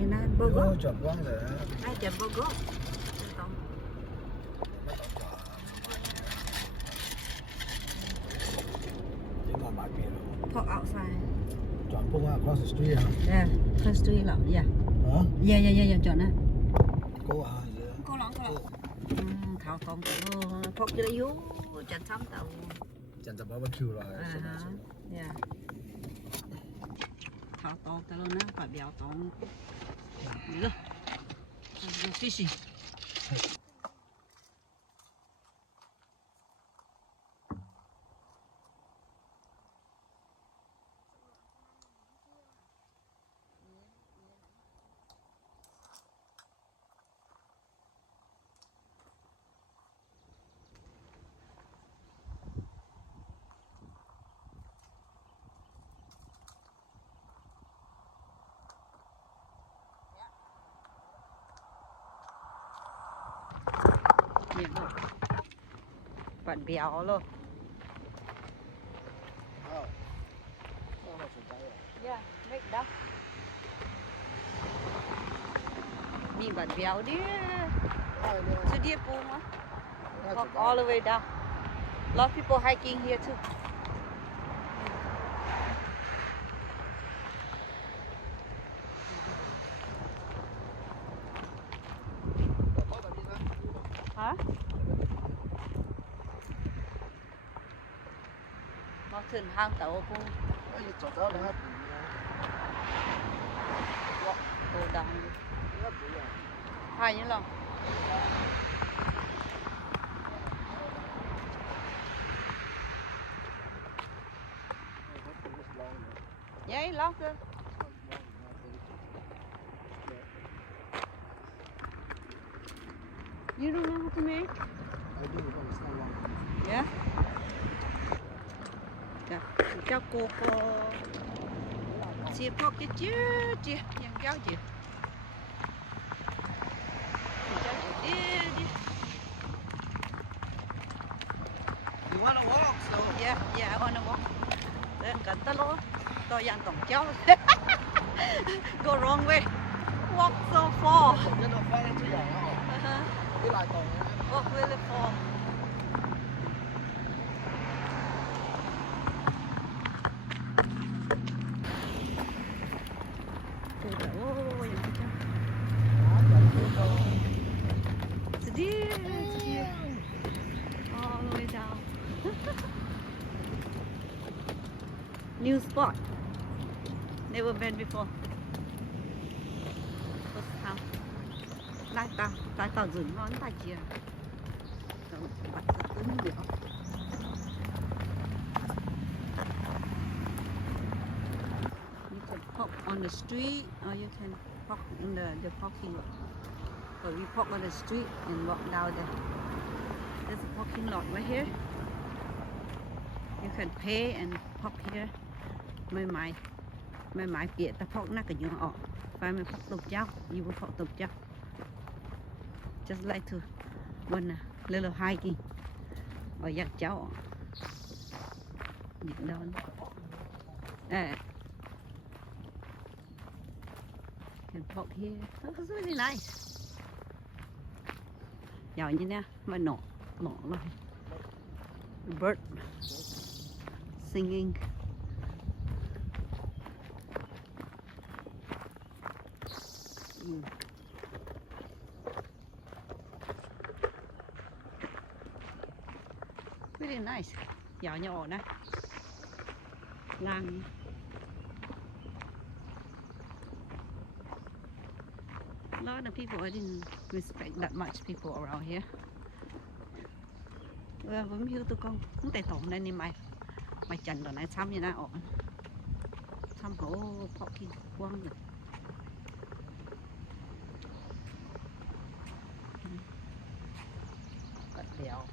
như này burger chọn quán để ai chọn burger chính là bãi biển talk outside chọn phương across the street hả? yeah cross street là yeah Hả? yeah chọn á Cô à? cô lỏng thảo con talk cho yếu chọn xong tàu Chẳng tập barbecue rồi. yeah thảo to tao luôn á phải béo to nữa fishy bạn béo luôn. Yeah, make that. Mi bạn béo đi. So dear Puma. Walk all the way down. A lot of people hiking here too. Hả? Mountain hang tàu cũng go down. Hai như lòng. Yeah, longer. You don't know how to make? I do, but it's not long. Yeah. Yeah. Cho cô chia bọc cái chia nhân giáo chia. You wanna walk? So Yeah, I wanna walk. Then cẩn thận luôn. Tôi dàn tổng cháu. Go wrong way. Walk so far. Cái độ pha lên chưa nhỏ không? Đi lại tổng. Walk really far. All the way down. New spot. Never been before. First time. Lại tao dừng ngon tại chia. Bắt cứng biểu. You can park on the street or you can park in the parking lot. But we park on the street and walk down there. There's a parking lot right here. You can pay and park here. Mấy biển ta park nát cái như họ. Phải mình park tục cháu, you will park tục cháu. Just like to one little hiking or dắt cháu. Nhìn đâu. Can park here. That's really nice. Giàu như nè, mà nọ luôn. Bird singing. Really nice. Giàu nhỏ nè. Làng. A lot of people, I didn't respect that much people around here. Vẫn hiểu tụi con, không thể tổng này mày chành rồi này xăm như nào ổn. Xăm hổ parking quăng rồi. Cắt đèo.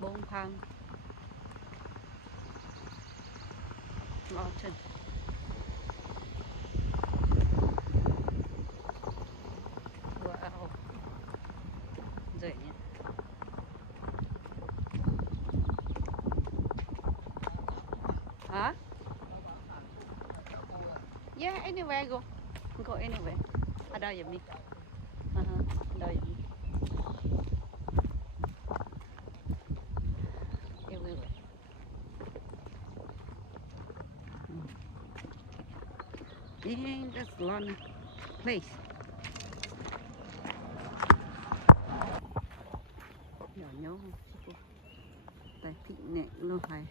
Bông phang. Mountain. Wow. Dễ nhỉ. Hả? Yeah, anywhere go. Go anywhere. Ở đâu vậy mi? Đâu vậy mi? Everywhere. And that's a lot of place. Nhỏ nhớ không? Tại thị nệ luôn phải.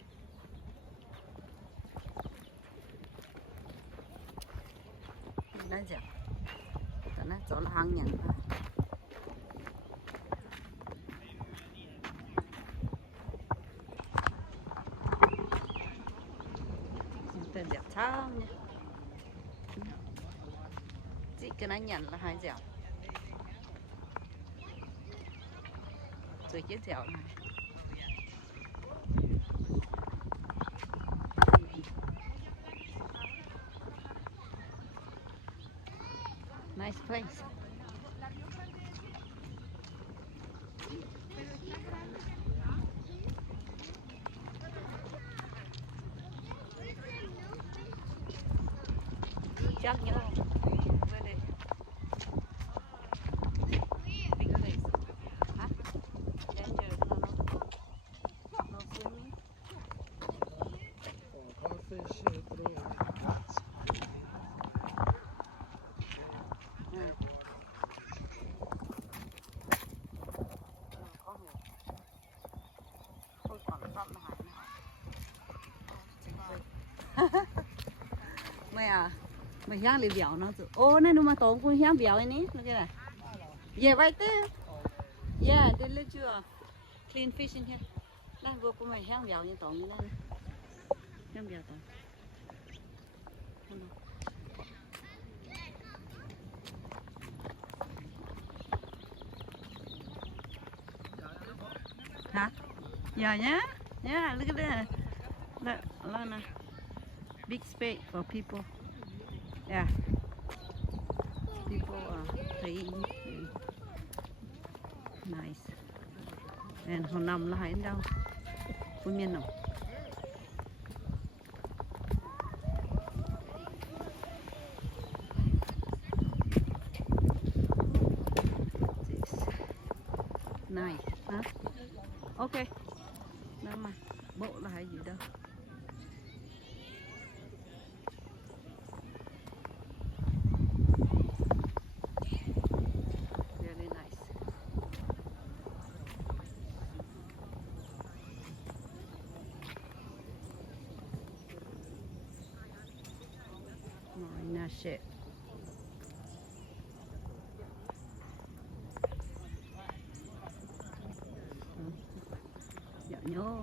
Nói dẻo. Tại nó chỗ là hàng nhận thôi. Tên dẻo sao nha. Chị cái này nhận là hai dẻo. Rồi chiếc dẻo này. Nice place. Chắc nhớ không? Where is big place? Huh? Danger? No, no swimming. Caught fish through nuts. Có người. Thôi còn xong là hải nào. Mày 향里表呢？哦，那么多公香表呢？那个。Yeah, right there. Yeah, they let you clean fish in here. Là vừa của mày香表như tổng như này.香表tổng. Hả? Giờ nhá. Yeah, look at that. Look, big space for people. Yeah. People are playing. Nice. And họ nằm là hay đâu? Phương miên nào? Nice. Hả? Ok. Đâu mà. Bộ là hay gì đâu. Shit. Dạ nhớ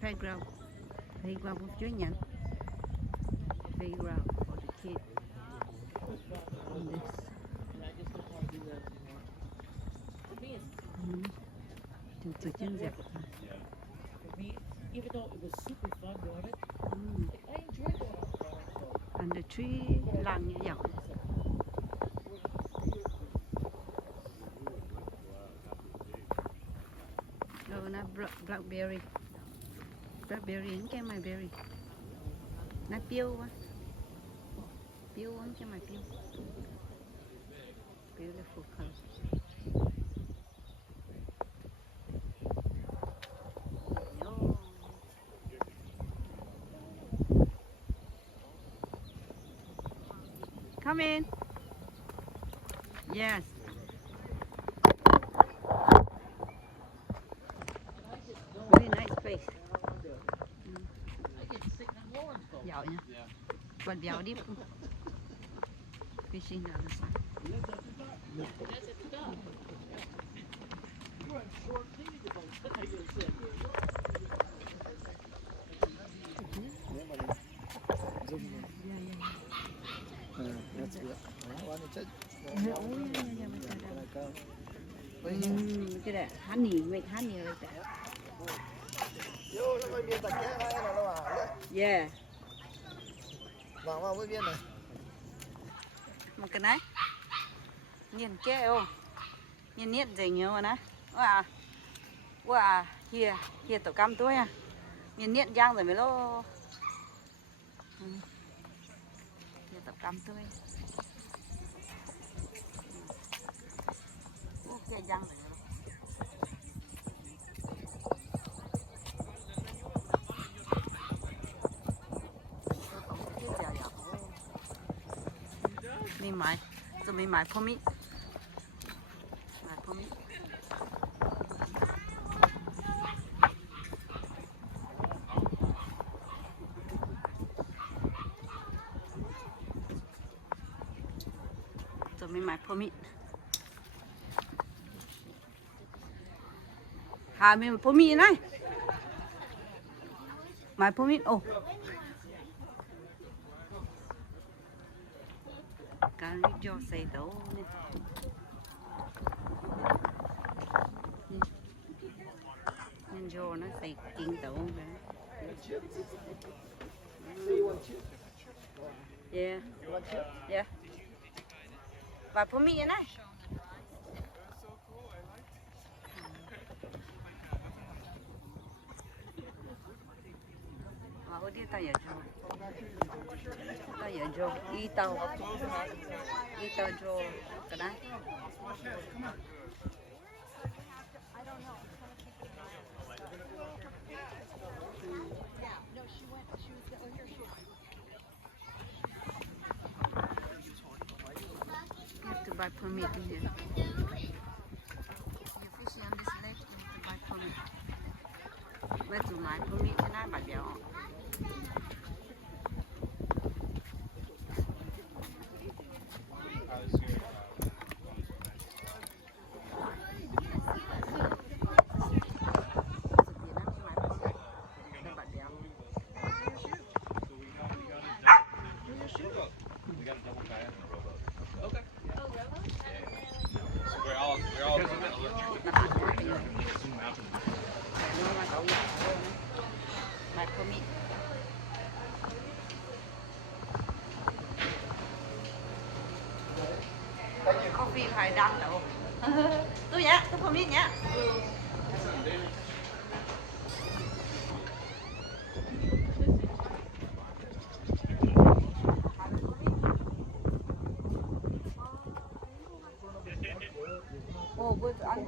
playground của chú nhận playground for the kids. Từ chân dẹp. Even though it was super fun doing it, I enjoyed it. And the tree làng như vậy. Rồi nó blackberry. Blackberry cái mày berry. Nó piêu quá. Piêu cái mày piêu. Beautiful color. Come in. Yes. Really nice place. Dạo nha. Còn dạo đi. Fishing on the side. That's good. Why don't you cái này honey, make honey like that. Yo, nó miên tạch cái này là đâu à? Yeah. Vào với viên này. Một cái này. Nhìn cái ô. Nhìn nét gì nhiều nè. Wow, here tổ cam tôi à. Nhìn nét giang rồi mới lo. cầm tôi ok răng rồi mình买准备买泡面买泡面准备买泡面Hà mình phô mi này mày phô mi ô cái cho xây tấu này nên cho nó xây kín tấu này yeah yeah và phô mi này ở đây ta giờ vô y tàu vô cái đấy you have to buy permit in here. You're fishing on this lake, you have to buy permit. Bây giờ买 permit cho nó bà béo. Mày không bị coffee phải đăng đâu tôi nhá tôi không biết nhá ô bữa ăn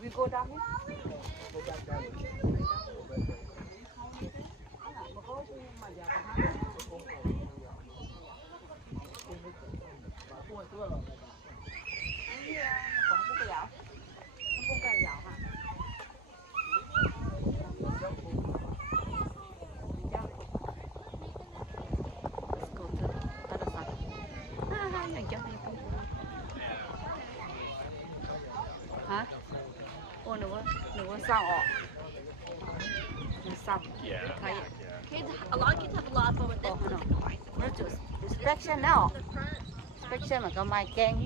we go down here. Hả? Ô nữa sao ạ? Sao? Thấy A lot of kids have a lot of fun with this. nó chữ inspection nào? Inspection mà có mai keng.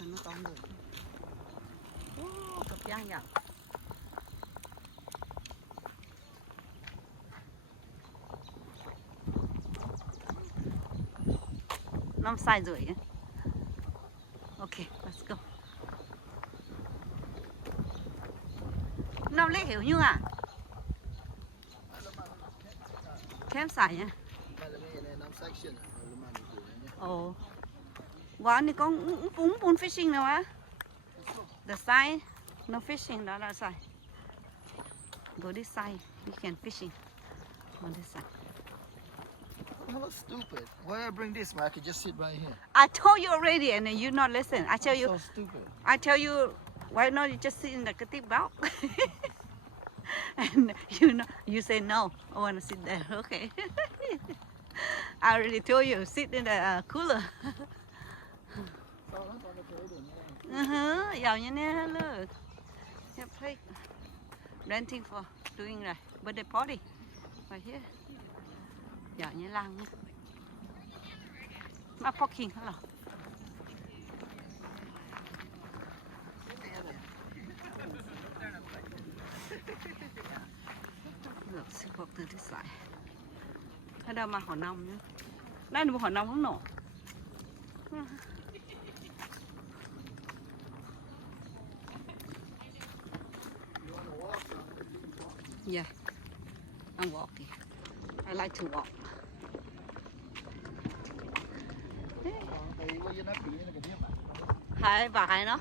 Nó con được. Cặp giang vậy. Năm sai rồi. Okay, let's go. Năm lấy hiểu như à? Campsite nhá. Ồ. Wow, này con bún fishing nào á? The side, no fishing đó là side. Go this side, you can fishing on this side. Well, that's stupid. Why I bring this when I could just sit right here? I told you already, and then you not listen. I tell you, So stupid. I tell you, why not you just sit in the kitty box? And you say no. I want to sit there. Okay. I already told you, sit in the cooler. Giàu như nè, look. Yeah, play. Renting for doing the birthday party right here. Giàu như lăng. Mà parking hả? Look, see what to this side. Hay đâu mà họ nông nữa. Đây là một họ nông không nổ. Yeah, I'm walking. I like to walk. Hai bà hai nó.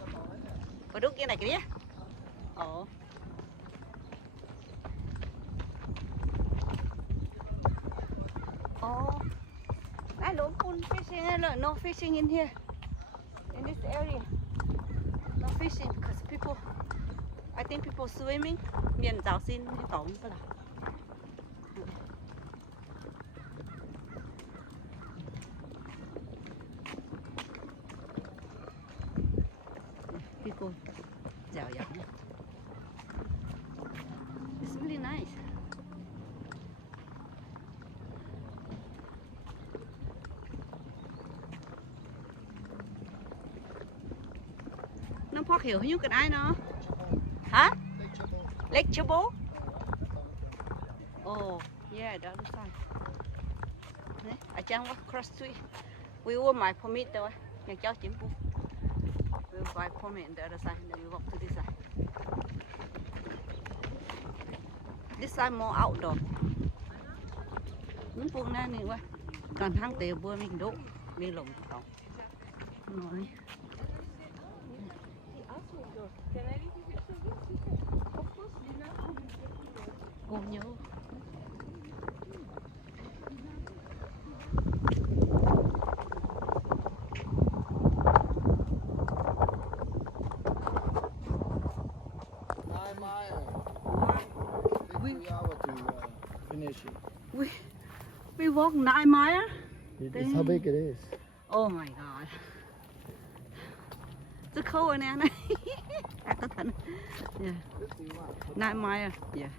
Bà đút kia này kìa. Ồ. Oh, I don't put fishing. No fishing in here, in this area. No fishing because people. I think people swimming. Miền giáo xin tổng cái là. People, dạo dạo. It's really nice. Nó phát hiểu như cái ai nó hả? Lake Chabot. Oh, yeah, the other side. I can't walk across street. We will my permit though. Nhà cháu chính phủ. We will buy permit on the other side, and then we walk to this side. This side more outdoor. Muốn buông ra này quá. Còn thang tiền bữa mình đổ, mình lồng cọc. Nói. Cô nhớ. Finish it. We walk 9 miles. It's how big it is. Oh my god. Rất khô nè này. Có thành. Yeah. 9 miles. Yeah.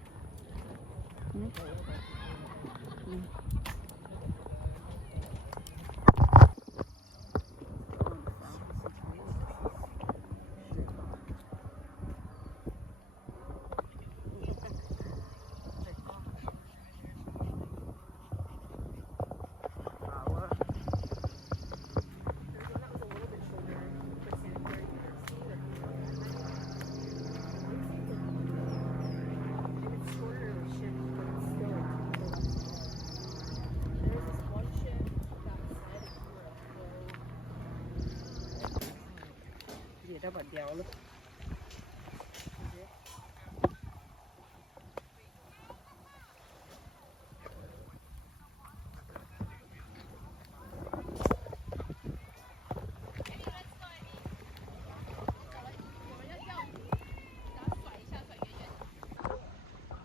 Đó bật đèo luôn.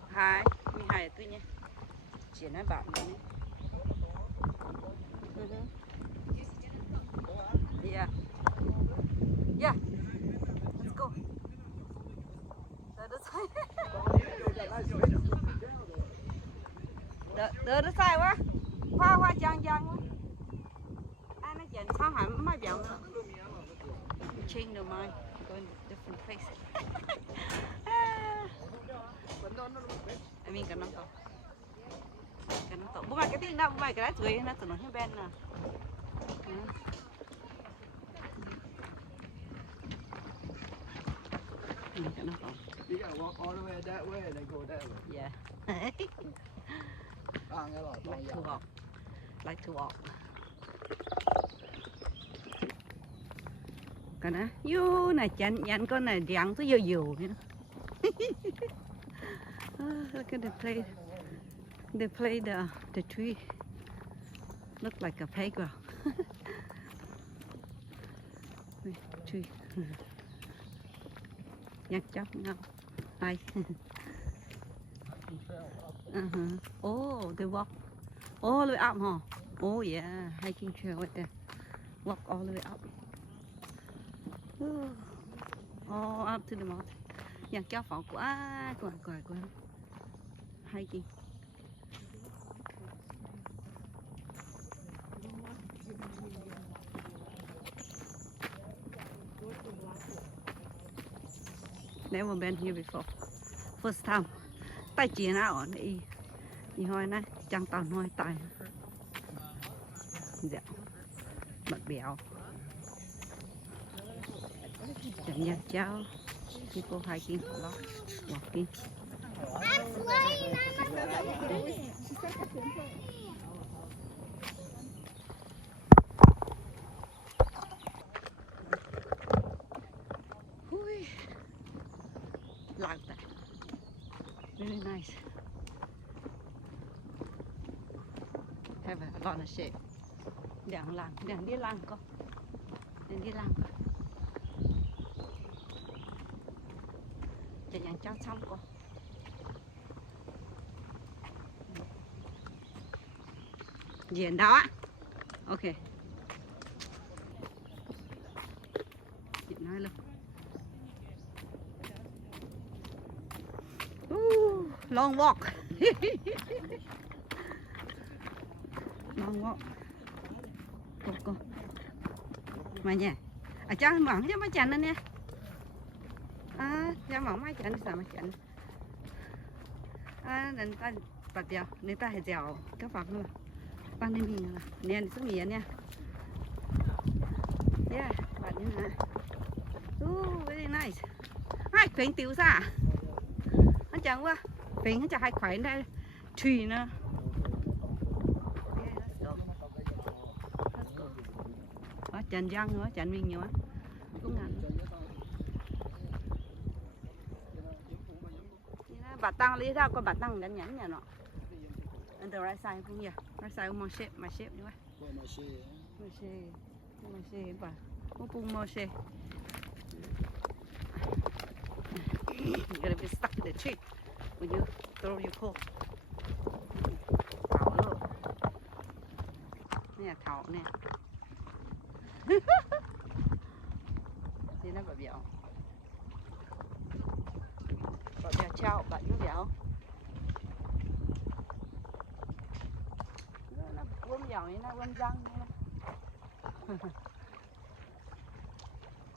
Hai, 12 tuy nhiên. Chỉ nói bạn nhé. Yeah. Yeah. Let's go. The other side quá. Hoa chang quá. Ai nói chuyện sao hẳn mấy béo nữa. Change the mind. Go in different place. I mean cái nó to. Cái nó to. Bố mày cái tiếng đâu, bố mày cái lá chuối nó tụi nó như bên nè. You gotta walk all the way that way and then go that way. Yeah. Like to walk. Like to walk. Cái này, you này chán con này đắng tới dù vậy đó. Look at they play the tree. Look like a playground. Tree. Nhặt chóc nhau. Hi. Oh, they walk all the way up, huh? Oh yeah, hiking trail right there. Walk all the way up. Oh, up to the mountain. Nhặt chóc phỏ quá. Hiking. Never been here before. First time. Tay chỉ nào ở đây. Đi hồi này chẳng tao nói tay. Dạ. Bật béo. Chẳng nhạc cháu. People hiking a lot, walking. I'm flying. Ui. Like that. Really nice. Have a lot of shade. Đèn đi làng con. Đèn đi làng con. Chẳng nhàng cháu xong con. Diện đó á. Ok. Chị nói luôn. Long walk. Long walk. Cô. Mà nha. À cho mỏng cho mấy chành nè. À, cho mỏng mấy chành sao mấy chành. À, nên ta bật dẻo, nên ta hay dẻo các bạn luôn. Bạn nên mình là nè đi xuống miền nha. Yeah, bạn như thế. Very nice. Hai phèn tiêu ra. Anh chẳng quá. Phèn nó cho hai khoảnh đây. Tree nữa. Yeah, let's go. Let's go. Ở Trần Giang nữa, Trần Minh nữa. Cũng ngắn. Bà tăng lý ra con bà tăng ngắn ngắn nhà nọ. And the right side cũng vậy. Right side cũng mà shape nữa. Mà shape bà. Cũng cũng mà shape. You're gonna be stuck in the tree when you throw your pole. Thảo luôn. Nè thảo nè. Thế nó bà béo. Bà béo trao bạn nó béo. Nó quâm dòng như nó quâm răng.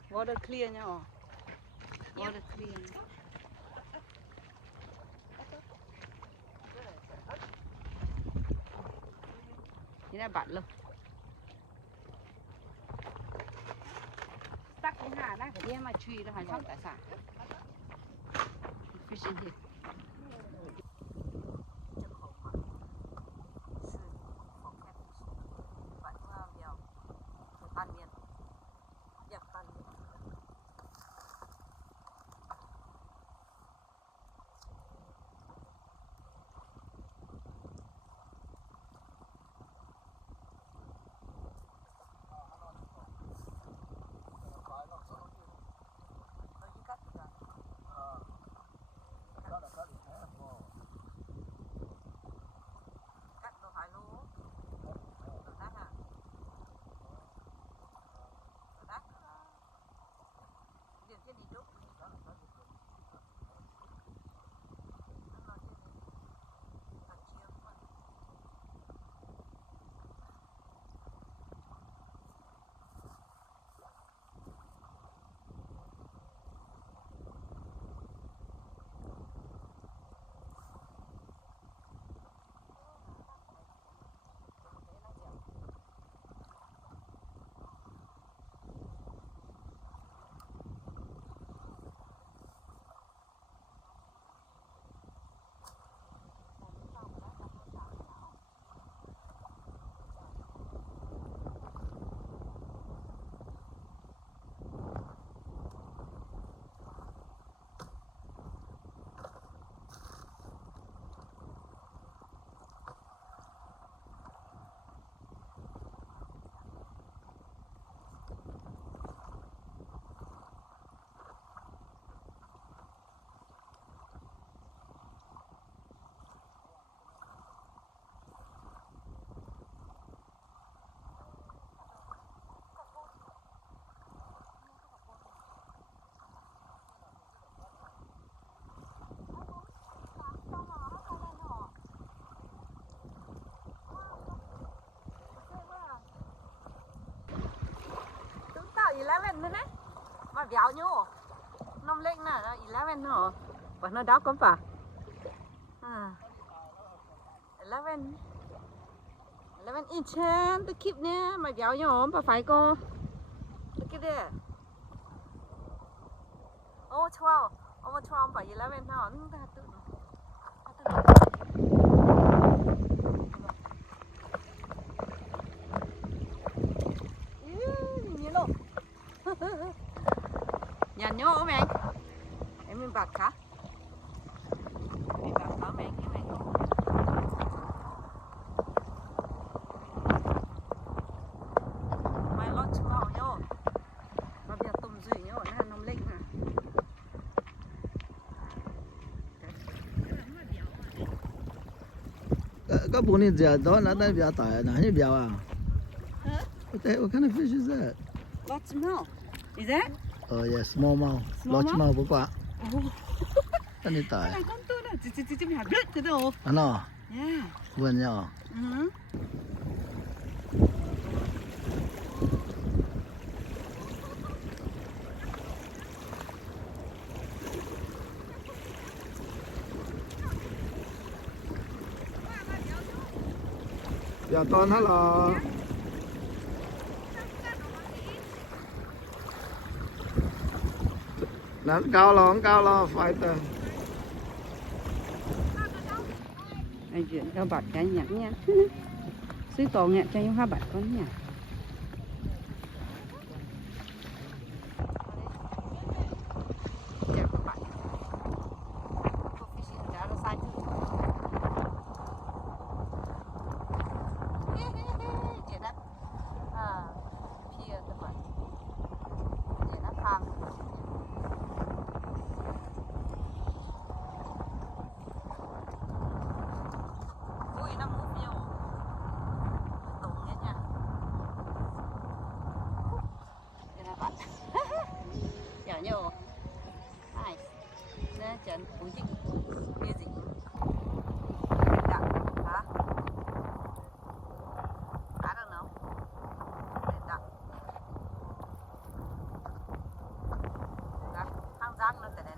Water clear nha. Water clear. Thế là bạn luôn. Tắc cái hà đó phải đem mà truy nó phải xong tại sao? Fishing here. Eleven nữa đấy, mà béo nhô, năm lên là 11 nữa, và nó đau có phải, 11 inch, the keep nè, mà béo nhô, mà phải cô, look at that, Oh 12. Over 12 by 11 now. Nhìn nhớ mẹ. Em mình bạc hả? Mình bạc hả mẹ cái mẹ. Mai lót chú họ nhớ. Mà bây giờ tùm gì nhớ nó nằm linh hả? Có bốn nghìn giờ đó nó đang béo tỏi nó như béo à? Huh? What kind of fish is that? Lots small. Is that? Oh yeah, smallmouth. Largemouth bố quả. Cái này tỏi. Con tôi đó, chỉ hạt đứt thế đâu. À nó. Yeah. Vườn nhỏ. Dạ con hello. Nó cao lo phải tờ. Ai chuyện cho bật cái nhẫn nha. Suy tổ nhẹ cho những hoa bật con nha. Nhiều nice nè chân music đặng hả I don't know đặng hang răng nó tè đen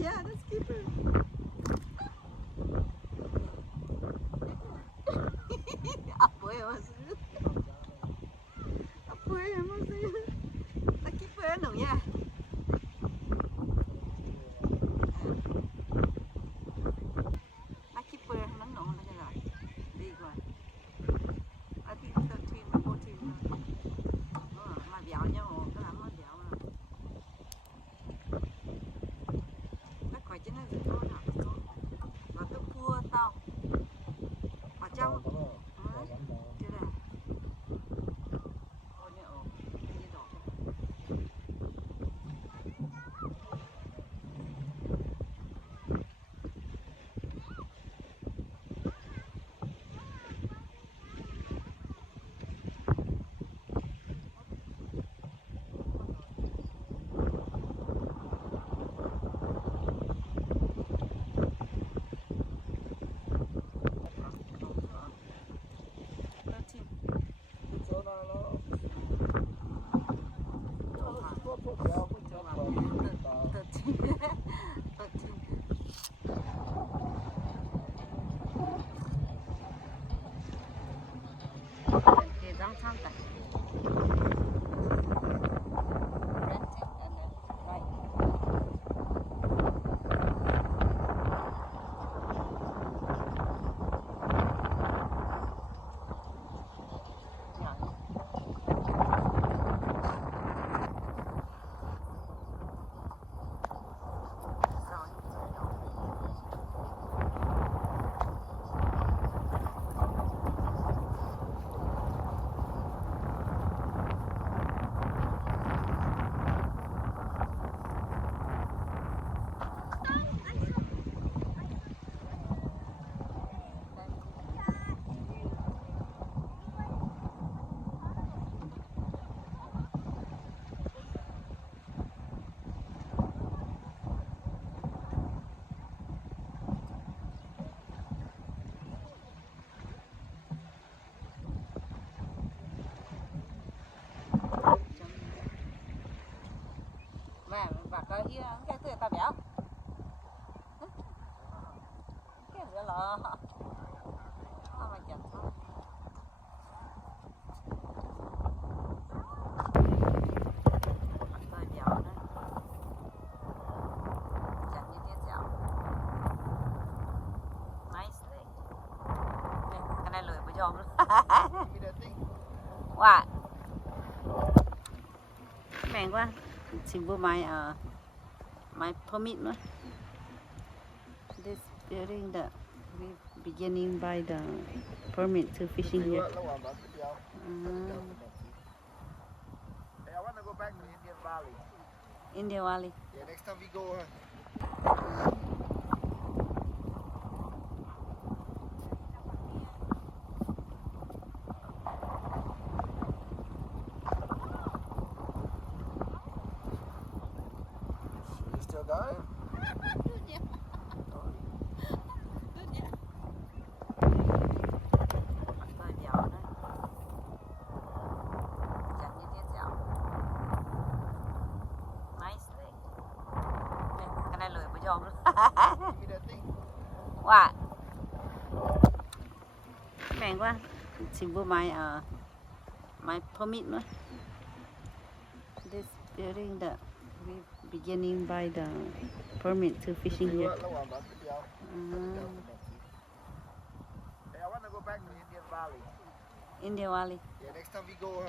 Yeah, that's keeper. Apoyo masih. Apoyo masih. Tak keeper no ya. Tak keeper nang no na kaya. Di ko. I think 13 or 14. Mà béo nhau, cái lắm mà béo mà. Cái khỏi trên này rất tốt hả? Và cái cua tao ở trong chưa là ôi nè ồ như đỏ mà chặt thôi. Tôi dẻo đó. Chặt như thế dẻo. Nice leg. Cái này lười của John luôn. Give me that thing. What? Mèn quá. Chỉ vừa my permit nữa. This building that we beginning by the permit to fishing here. Hey, I want to go back to Indian Valley. India Valley. Yeah, next time we go, you still got it? Tôi dẻo đó. Chặt như thế dẻo. Nice leg. Cái này lười của John luôn. Give me that thing. What? Mèn quá. Chỉ vừa my permit nữa. This building that we beginning by the permit to fishing here. Hey, I want to go back to Indian Valley. India Valley. Yeah, next time we go,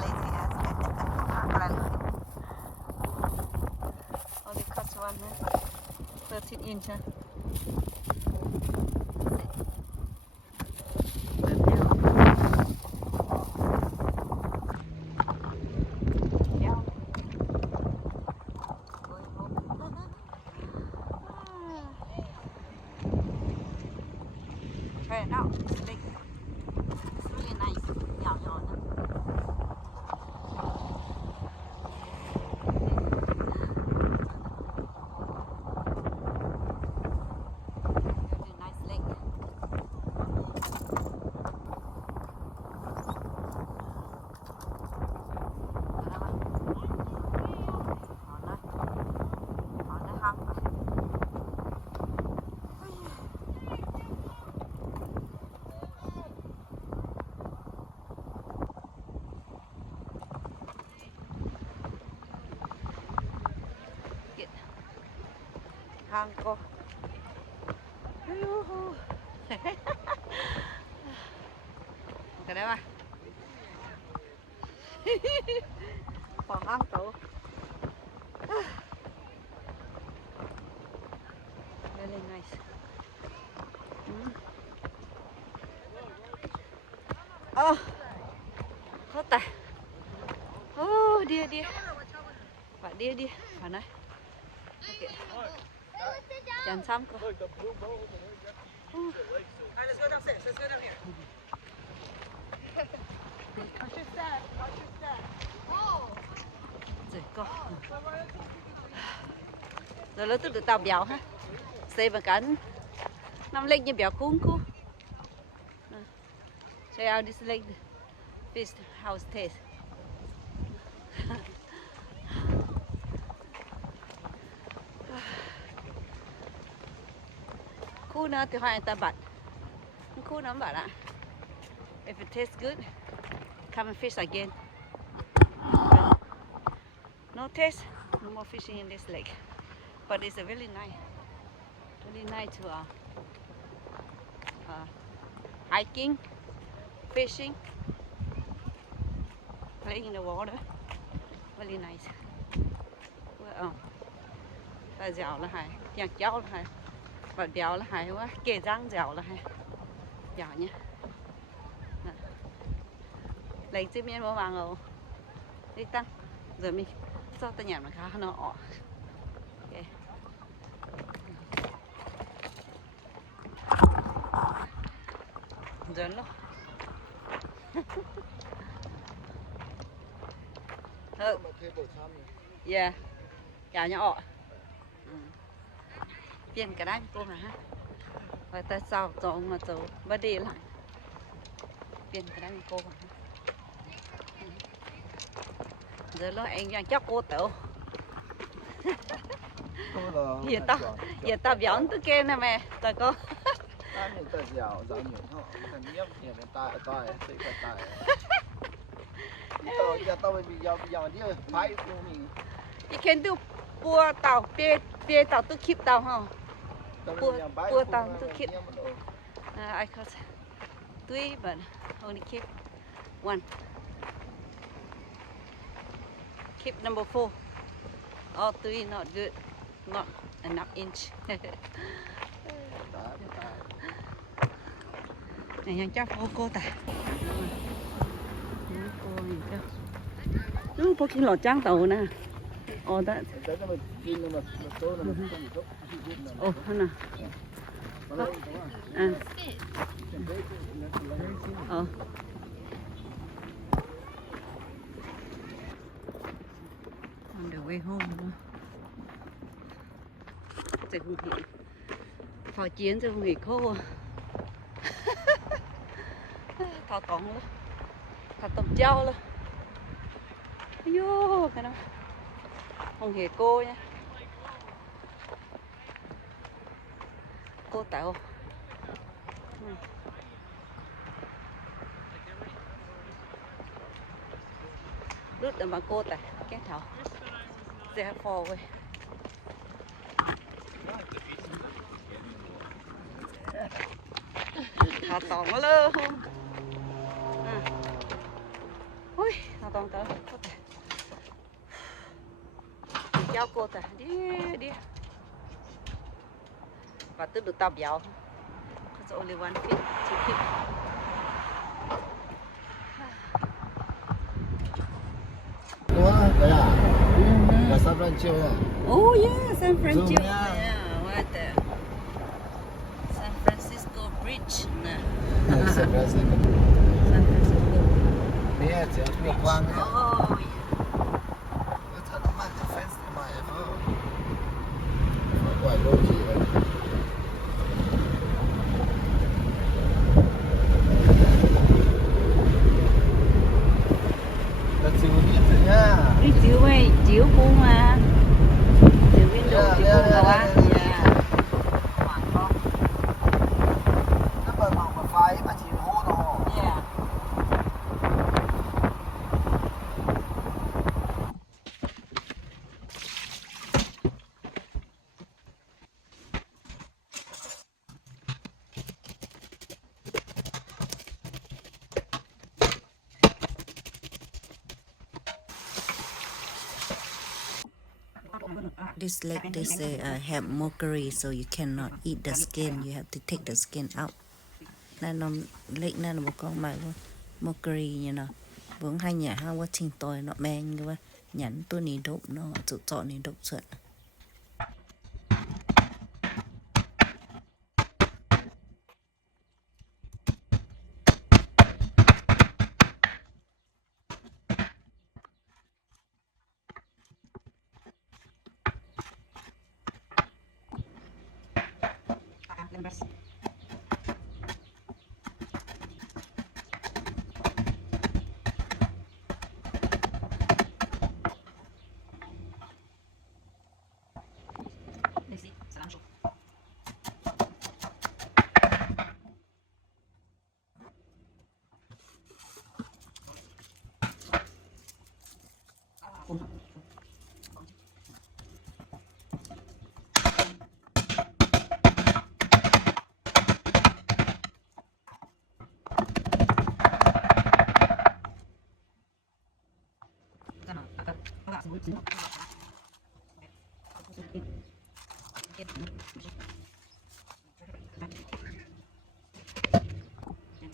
Lazy ass. Only cut one, huh? 13 inch, huh? Try it out. It's big. It's really nice. Nhỏ nhỏ nữa. Really nice lake. Hang cô. Cái đấy mà. Còn hang cổ. Really nice. Oh, hết tài. Oh, dia. Pak dia. Mana? Okay. Jangan samko. Look, the blue boat over there. Yeah. Alright, let's go downstairs. Let's go down here. Watch your step. Watch your step. Rồi con. Rồi nó được tàu béo ha. Xây vào cánh. Năm lên như béo cuốn. Check out this lake. Fish house taste. Cool nữa thì hỏi người ta bạn. Cool lắm bạn ạ. If it tastes good, come and fish again. No taste, no more fishing in this lake. But it's a really nice to hiking, fishing, playing in the water. Really nice. Ta dẻo là hay, nhạc cháu là hay, và béo là hay quá, kề răng dẻo là hay, dẻo nhá. Lấy chữ miên mua vàng rồi, đi tăng, rồi mình cho ta nhảm là khá nó ọ. Okay. Dần luôn. Yeah, chào nhau ọ. Tiền cái đánh cô mà ha. Rồi ta sau chỗ mà chỗ bắt đi lại. Tiền cái đánh cô mà ha. giờ lo anh đang chắc cô tàu Cô là giờ tao béo tới kia nè mẹ tao có ta nhìn ta dẻo dạo nhìn họ thằng nhấp nhìn ta tự phải ta tao bị giờ đi phải của mình you can do bua tàu bê tàu tôi keep tàu ha bua tàu tôi keep I got 3 but only keep 1 keep number 4 all 3 not good not enough inch nàyยังchắc cô ta đúng có lọt trắng tàu nè đó nè on the way home sẽ không nghỉ phò chiến sẽ không nghỉ khô thao tổng luôn thao tôm trâu luôn vô cái đó không hề cô nha cô tạo rút được mà cô tại cái thảo xe phò rồi thảo tổng nó lơ không ui thảo tổng tới cô tại cháu cô tại đi và tôi được tao béo because only one fit to keep Đấy à? Là San Francisco à? oh yeah San Francisco Zoom nha. yeah right there San Francisco Bridge nè San Francisco. San Francisco Nè, chỉ có quang ấy. oh yeah Thật nó mang cái fence này mà không? Quay đôi gì vậy? Đặt xíu biết rồi nha. đi chiếu ấy chiếu cô mà chiếu window chiếu cô đâu á Nó bật bằng một phái mà chỉ hô nó. yeah This leg they say have mercury, so you cannot eat the skin. You have to take the skin out. Nên nó leg nên một con mày mercury như nào. Vướng hai nhà ha quá trình tôi nó men cái nhắn tôi ní đụng nó tự chọn ní đụng chuyện.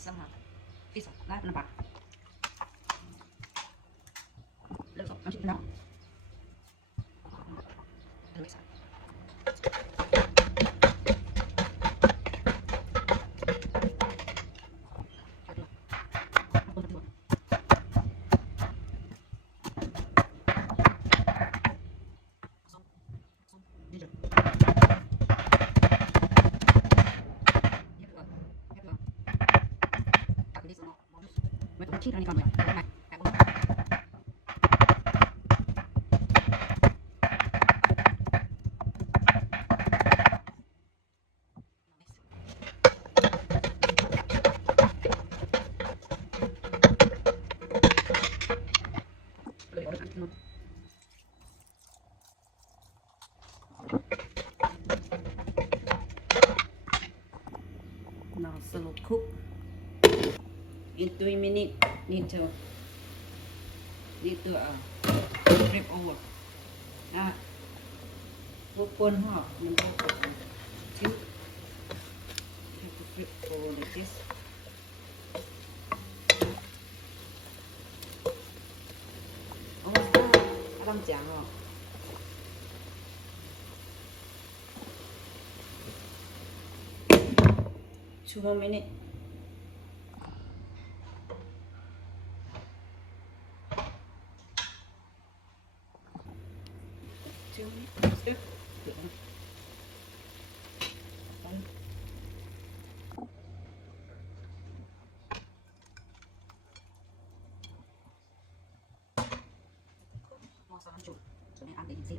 somehow piece of life in a bag. Looks like I'm now. in 3 minutes need to flip over. Put one half number two. Have to flip over like this. Almost done. I don't jam off. 2 more minutes. Cho nên ăn để nhìn xíu.